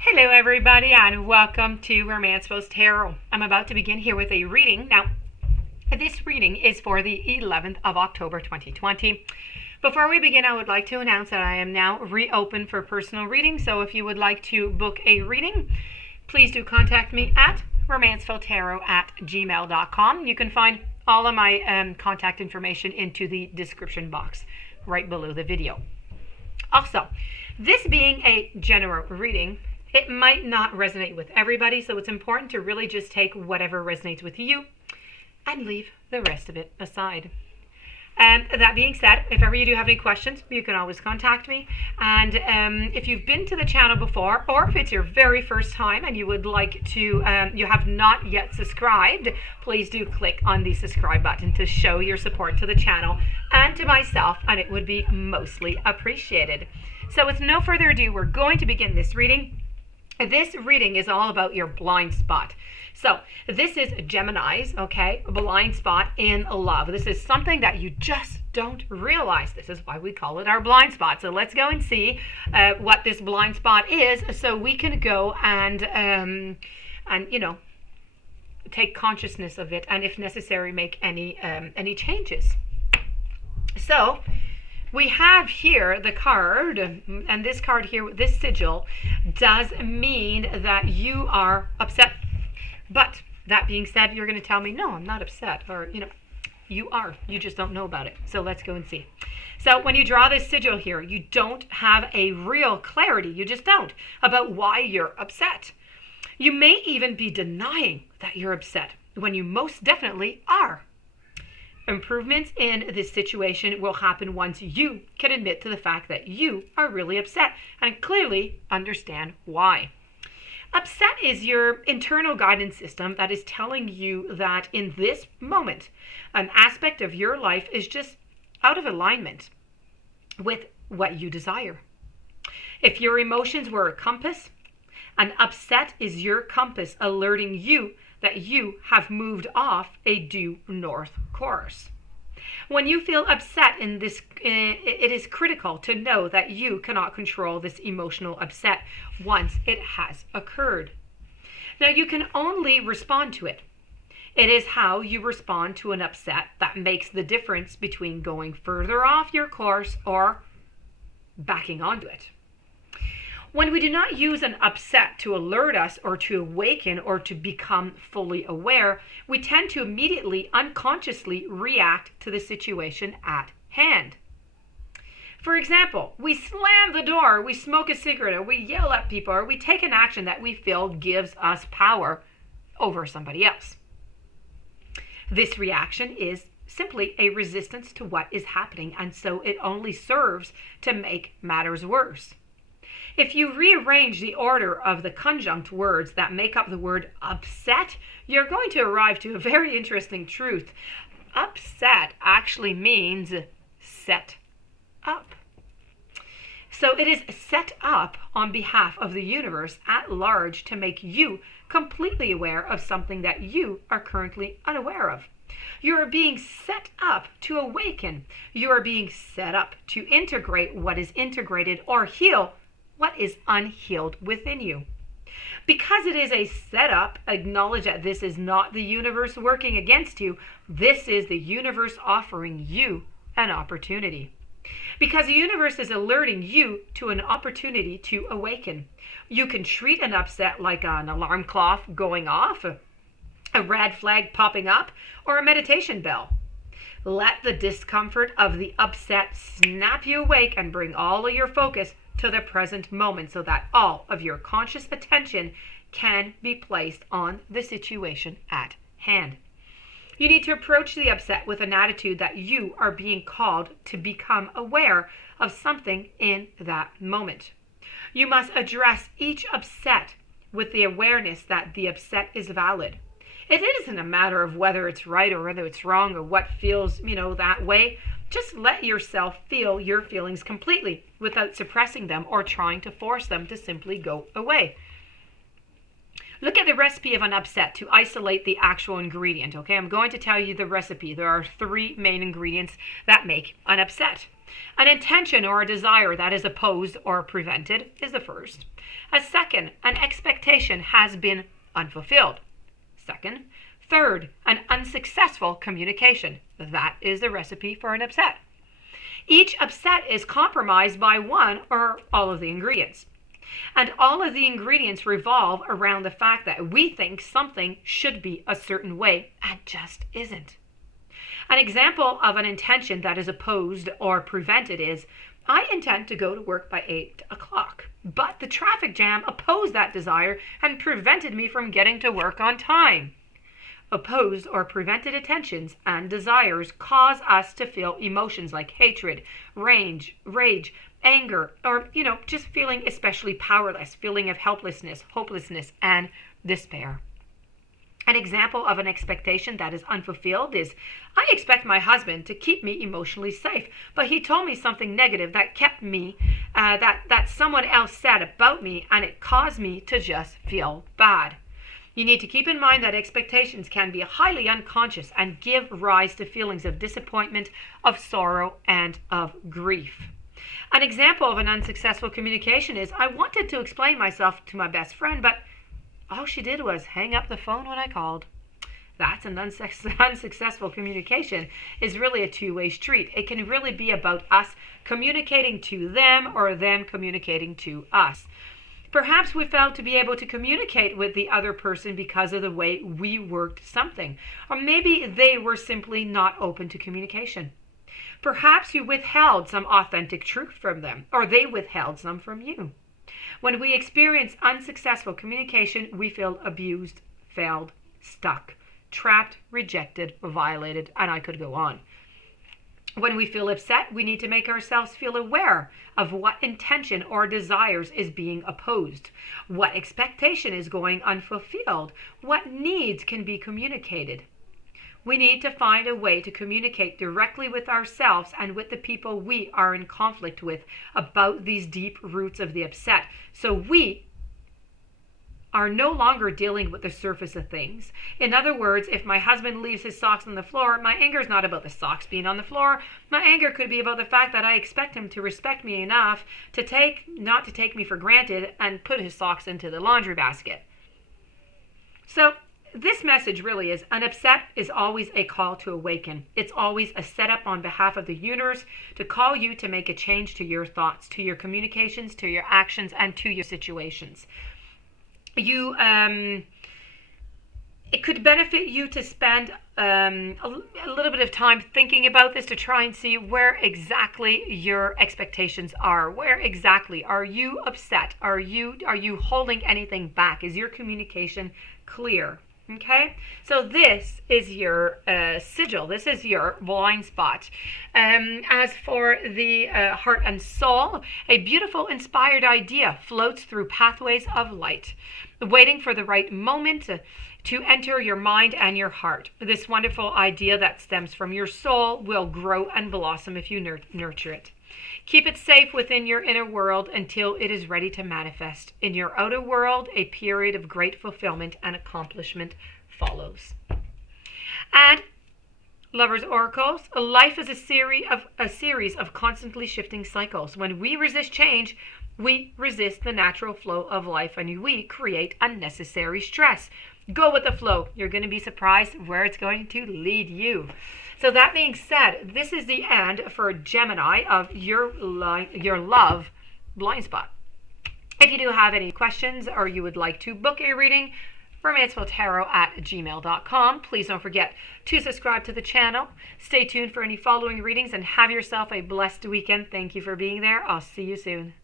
Hello everybody and welcome to Romancefull's Tarot. I'm about to begin here with a reading. Now, this reading is for the 11th of October 2020. Before we begin, I would like to announce that I am now reopened for personal reading. So if you would like to book a reading, please do contact me at romancefulltarot@gmail.com. You can find all of my contact information into the description box right below the video. Also, this being a general reading, it might not resonate with everybody, so it's important to really just take whatever resonates with you and leave the rest of it aside. That being said, if ever you do have any questions, you can always contact me. And if you've been to the channel before, or if it's your very first time and you would like to, you have not yet subscribed, please do click on the subscribe button to show your support to the channel and to myself, and it would be mostly appreciated. So with no further ado, we're going to begin this reading. This reading is all about your blind spot. So this is Gemini's, okay, blind spot in love. This is something that you just don't realize. This is why we call it our blind spot. So let's go and see what this blind spot is, so we can go and you know, take consciousness of it, and if necessary, make any changes. So we have here the card, and this card here, this sigil, does mean that you are upset. But that being said, you're going to tell me, no, I'm not upset, or, you know, you are. You just don't know about it. So let's go and see. So when you draw this sigil here, you don't have a real clarity. You just don't, about why you're upset. You may even be denying that you're upset when you most definitely are. Improvements in this situation will happen once you can admit to the fact that you are really upset and clearly understand why. Upset is your internal guidance system that is telling you that in this moment, an aspect of your life is just out of alignment with what you desire. If your emotions were a compass, an upset is your compass alerting you that you have moved off a due north course. When you feel upset in this, it is critical to know that you cannot control this emotional upset once it has occurred. Now, you can only respond to it. It is how you respond to an upset that makes the difference between going further off your course or backing onto it. When we do not use an upset to alert us or to awaken or to become fully aware, we tend to immediately, unconsciously react to the situation at hand. For example, we slam the door, we smoke a cigarette, or we yell at people, or we take an action that we feel gives us power over somebody else. This reaction is simply a resistance to what is happening, and so it only serves to make matters worse. If you rearrange the order of the conjunct words that make up the word upset, you're going to arrive to a very interesting truth. Upset actually means set up. So it is set up on behalf of the universe at large to make you completely aware of something that you are currently unaware of. You are being set up to awaken. You are being set up to integrate what is integrated or heal what is unhealed within you. Because it is a setup, acknowledge that this is not the universe working against you. This is the universe offering you an opportunity. Because the universe is alerting you to an opportunity to awaken. You can treat an upset like an alarm clock going off, a red flag popping up, or a meditation bell. Let the discomfort of the upset snap you awake and bring all of your focus to the present moment so that all of your conscious attention can be placed on the situation at hand. You need to approach the upset with an attitude that you are being called to become aware of something in that moment. You must address each upset with the awareness that the upset is valid. It isn't a matter of whether it's right or whether it's wrong or what feels, that way. Just let yourself feel your feelings completely without suppressing them or trying to force them to simply go away. Look at the recipe of an upset to isolate the actual ingredient, okay? I'm going to tell you the recipe. There are 3 main ingredients that make an upset. An intention or a desire that is opposed or prevented is the first. A second, an expectation has been unfulfilled. Second. Third, an unsuccessful communication. That is the recipe for an upset. Each upset is compromised by one or all of the ingredients. And all of the ingredients revolve around the fact that we think something should be a certain way and just isn't. An example of an intention that is opposed or prevented is, I intend to go to work by 8 o'clock, but the traffic jam opposed that desire and prevented me from getting to work on time. Opposed or prevented intentions and desires cause us to feel emotions like hatred, rage, anger, or, just feeling especially powerless, feeling of helplessness, hopelessness, and despair. An example of an expectation that is unfulfilled is, I expect my husband to keep me emotionally safe, but he told me something negative that kept me, that someone else said about me, and it caused me to just feel bad. You need to keep in mind that expectations can be highly unconscious and give rise to feelings of disappointment, of sorrow, and of grief. An example of an unsuccessful communication is, I wanted to explain myself to my best friend, but all she did was hang up the phone when I called. That's an unsuccessful communication. Is really a two-way street. It can really be about us communicating to them or them communicating to us. Perhaps we failed to be able to communicate with the other person because of the way we worked something. Or maybe they were simply not open to communication. Perhaps you withheld some authentic truth from them, or they withheld some from you. When we experience unsuccessful communication, we feel abused, failed, stuck, trapped, rejected, violated, and I could go on. When we feel upset, we need to make ourselves feel aware of what intention or desires is being opposed, what expectation is going unfulfilled, what needs can be communicated. We need to find a way to communicate directly with ourselves and with the people we are in conflict with about these deep roots of the upset, so we are no longer dealing with the surface of things. In other words, if my husband leaves his socks on the floor, my anger is not about the socks being on the floor. My anger could be about the fact that I expect him to respect me enough to not to take me for granted and put his socks into the laundry basket. So this message really is, an upset is always a call to awaken. It's always a setup on behalf of the universe to call you to make a change to your thoughts, to your communications, to your actions, and to your situations. It could benefit you to spend a little bit of time thinking about this to try and see where exactly your expectations are. Where exactly are you upset? Are you holding anything back? Is your communication clear? Okay, so this is your sigil. This is your blind spot. As for the heart and soul, a beautiful inspired idea floats through pathways of light, waiting for the right moment to enter your mind and your heart. This wonderful idea that stems from your soul will grow and blossom if you nurture it. Keep it safe within your inner world until it is ready to manifest. In your outer world, a period of great fulfillment and accomplishment follows. And Lovers Oracles, life is a series of constantly shifting cycles. When we resist change, we resist the natural flow of life and we create unnecessary stress. Go with the flow. You're going to be surprised where it's going to lead you. So that being said, this is the end for Gemini of your love blind spot. If you do have any questions or you would like to book a reading, romancefulltarot@gmail.com. Please don't forget to subscribe to the channel. Stay tuned for any following readings and have yourself a blessed weekend. Thank you for being there. I'll see you soon.